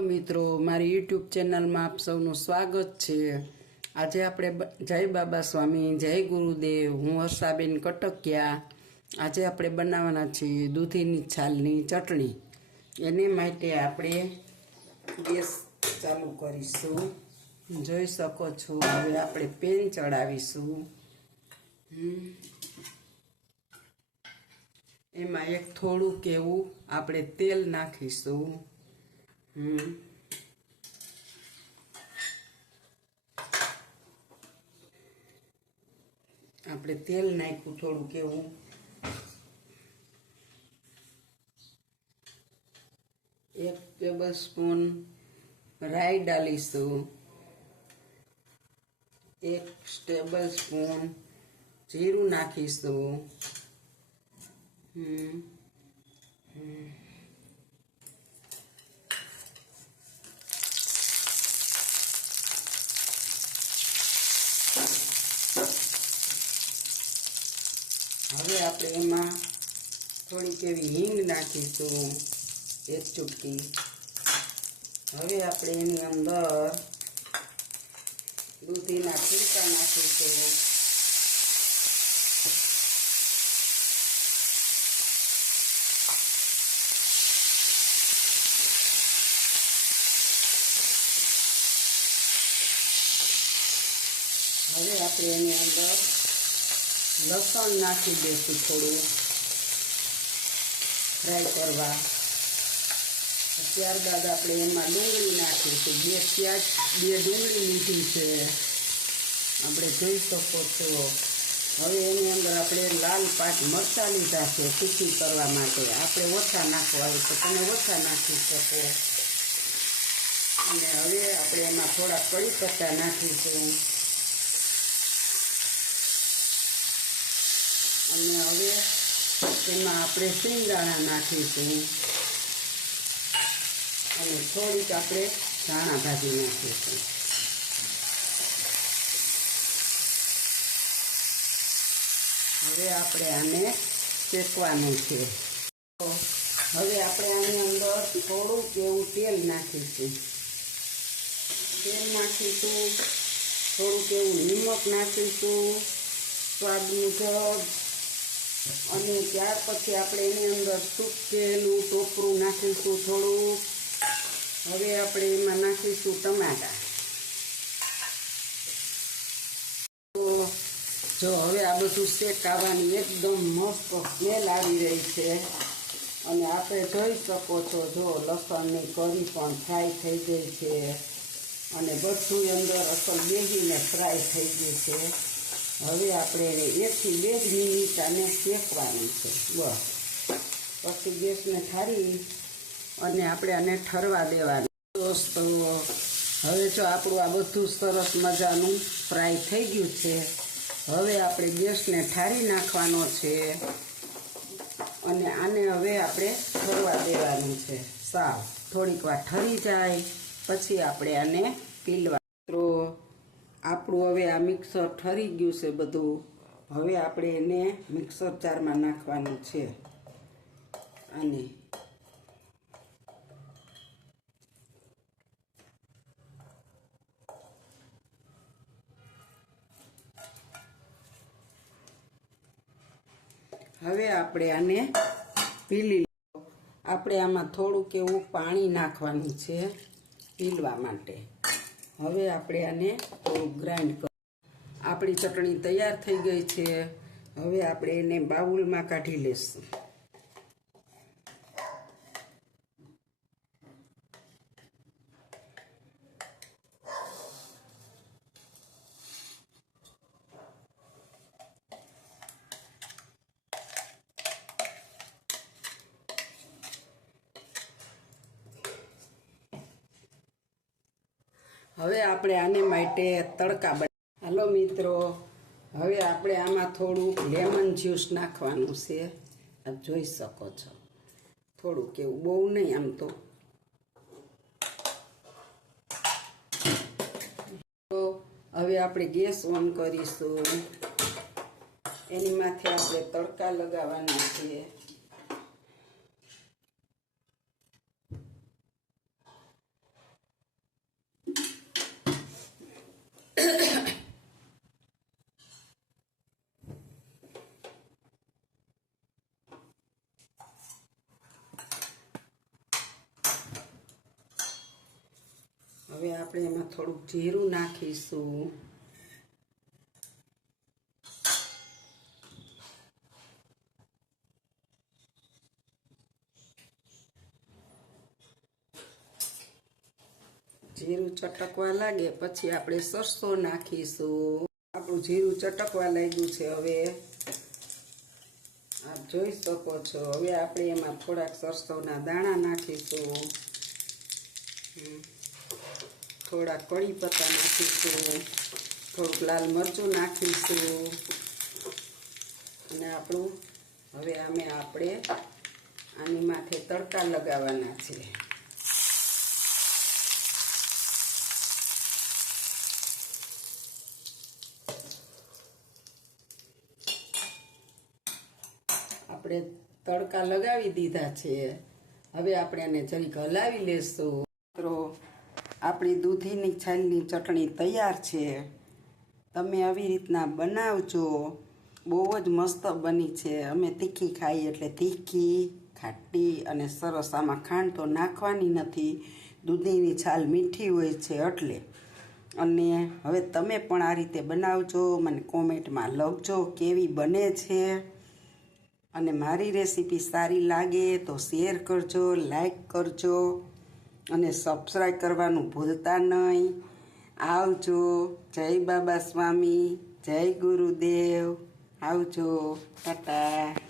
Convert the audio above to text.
મિત્રો મારી યુટ્યુબ ચેનલમાં આપ સૌનું સ્વાગત છે। આજે આપણે જય બાબા સ્વામી, જય ગુરુદેવ। હું હર્ષાબેન કટકિયા। આજે આપણે બનાવવાના છીએ દૂધીની છાલની ચટણી। એને માટે આપણે ગેસ ચાલુ કરીશું। જોઈ શકો છો। હવે આપણે પેન ચડાવીશું। એમાં એક થોડુંક એવું આપણે તેલ નાખીશું। આપણે તેલ નાખ્યું થોડુંક એવું। એક ટેબલ સ્પૂન રાઈ ડાલીશું। એક ટેબલ સ્પૂન જીરું નાખીશું। હવે આપણે એમાં થોડીક એવી હિંગ નાખીશું, એક ચૂટકી। હવે આપણે એની અંદર દૂધીના છીલકા નાખીશું। હવે આપણે એની અંદર લસણ નાખી દઈશું થોડું ફ્રાય કરવા। ત્યારબાદ આપણે એમાં ડુંગળી નાખીશું। બે ડુંગળી લીધી છે, આપણે જોઈ શકો છો। હવે એની અંદર આપણે લાલ 5 મરચાં લીધા છે તીખી કરવા માટે। આપણે ઓછા નાખવા હોય તો તમે ઓછા નાખી શકો। અને હવે આપણે એમાં થોડા કડી પત્તા નાખીશું। અને હવે એમાં આપણે શિંગદાણા નાખીશું અને થોડીક આપણે ધાણા ભાજી નાખીશું। હવે આપણે આને શેકવાનું છે। હવે આપણે આની અંદર થોડુંક એવું તેલ નાખીશું। તેલ નાખીશું, થોડુંક એવું નિમક નાખીશું સ્વાદ મુજબ। અને ત્યાર પછી આપણે એની અંદર સૂકેલું ટોપરું નાખીશું થોડુંક। હવે આપણે એમાં નાખીશું ટમાટા। તો જો હવે આ બધું શેકાવાની એકદમ મસ્ત સ્મેલ આવી રહી છે। અને આપણે જોઈ શકો છો, જો લસણની કરી પણ ફ્રાય થઈ ગઈ છે અને બધું અંદર અસલ બેસીને ફ્રાય થઈ ગયું છે। હવે આપણે 1 થી 2 મિનિટ આને શેકવાનું છે બસ। પછી ગેસને ઠારી અને આપણે આને ઠરવા દેવાનું। દોસ્તો હવે જો આપણું આ બધું સરસ મજાનું ફ્રાય થઈ ગયું છે। હવે આપણે ગેસને ઠારી નાખવાનો છે અને આને હવે આપણે ઠરવા દેવાનું છે સાવ। થોડીક વાર ઠરી જાય પછી આપણે આને પીલવા। તો આપણું હવે આ મિક્સર ઠરી ગયું છે બધું। હવે આપણે એને મિક્સર જારમાં નાખવાનું છે આને। હવે આપણે આને પીલી। આપણે આમાં થોડુંક એવું પાણી નાખવાનું છે પીલવા માટે। હવે આપણે આને થોડુંક ગ્રાઇન્ડ કરી। આપણી ચટણી તૈયાર થઈ ગઈ છે। હવે આપણે એને બાઉલમાં કાઢી લઈશું। હવે આપણે આને માટે તડકા બના। હાલો મિત્રો, હવે આપણે આમાં થોડુંક લેમન જ્યુસ નાખવાનું છે। આપ જોઈ શકો છો, થોડુંક એવું, બહુ નહીં આમ તો। હવે આપણે ગેસ ઓન કરીશું। એની માથે આપણે તડકા લગાવવાના છે। હવે આપણે એમાં થોડુંક જીરું નાખીશું. જીરું ચટકવા લાગે પછી આપણે સરસો નાખીશું. આપણું જીરું ચટકવા લાગ્યું છે. હવે આપ જોઈ શકો છો. હવે આપણે એમાં થોડાક સરસોના દાણા નાખીશું. થોડા કળી પત્તા નાખીશું. થોડુંક લાલ મરચું નાખીશું. અને આપણું હવે આપણે આની માથે તડકા લગાવવાના છે. આપણે તડકા લગાવી દીધા છે. હવે આપણે આને જરીક હલાવી લેશું. મિત્રો, આપણી દૂધીની છાલની ચટણી તૈયાર છે. તમે આવી રીતના બનાવજો. બહુ જ મસ્ત બની છે. અમે તીખી ખાઈએ એટલે તીખી, ખાટી અને સરસ. આમાં ખાંડ તો નાખવાની નથી. દૂધીની છાલ મીઠી હોય છે એટલે. અને હવે તમે પણ આ રીતે બનાવજો. મને કોમેન્ટમાં લખજો કેવી બને છે. અને મારી રેસીપી સારી લાગે તો શેર કરજો, લાઈક કરજો અને સબસ્ક્રાઈબ કરવાનું ભૂલતા નહીં. આવજો. જય બાબા સ્વામી, જય ગુરુદેવ. આવજો. ટાટા.